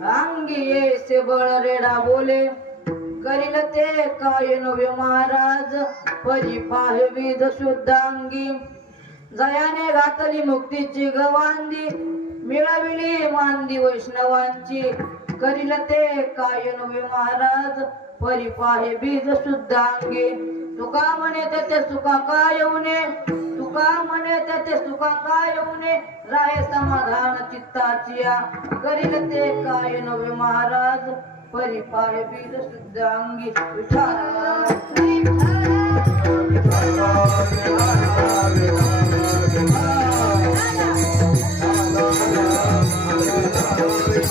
अंगी येसे बळ रेडा बोले करील ते काय नव्हे महाराज परी पाहे विध शुद्धांगी जयाने घातली मुक्तीची गवांदी मिळविली मांदी वैष्णवांची करील ते काय नव्हे महाराज परी पाहे बीज शुद्धांगी तुका म्हणे ते सुका काय येऊने तुका म्हणे ते सुका काय येऊने राहे समाधान चित्ताची करील ते काय नव्हे महाराज परी पाहे बीज शुद्धांगी विठ्ठल